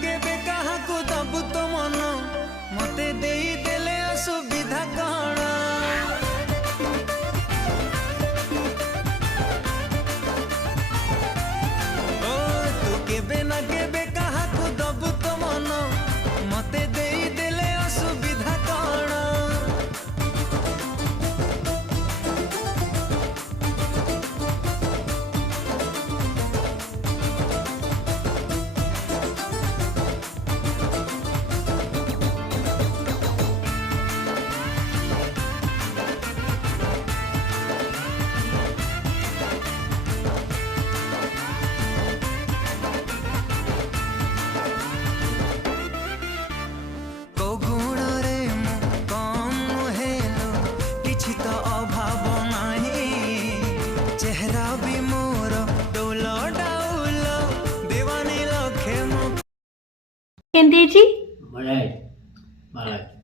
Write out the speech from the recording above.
केबे काहाकू दबु तो मन मते देई देले असुविधा कण ओ तू केबे ना केबे काहाकू दबु तो मन मते देई देले असुविधा कण चेहरा भी मोर डोलो डाउलो दीवानी लखे मो केंदी जी मलाई मलाई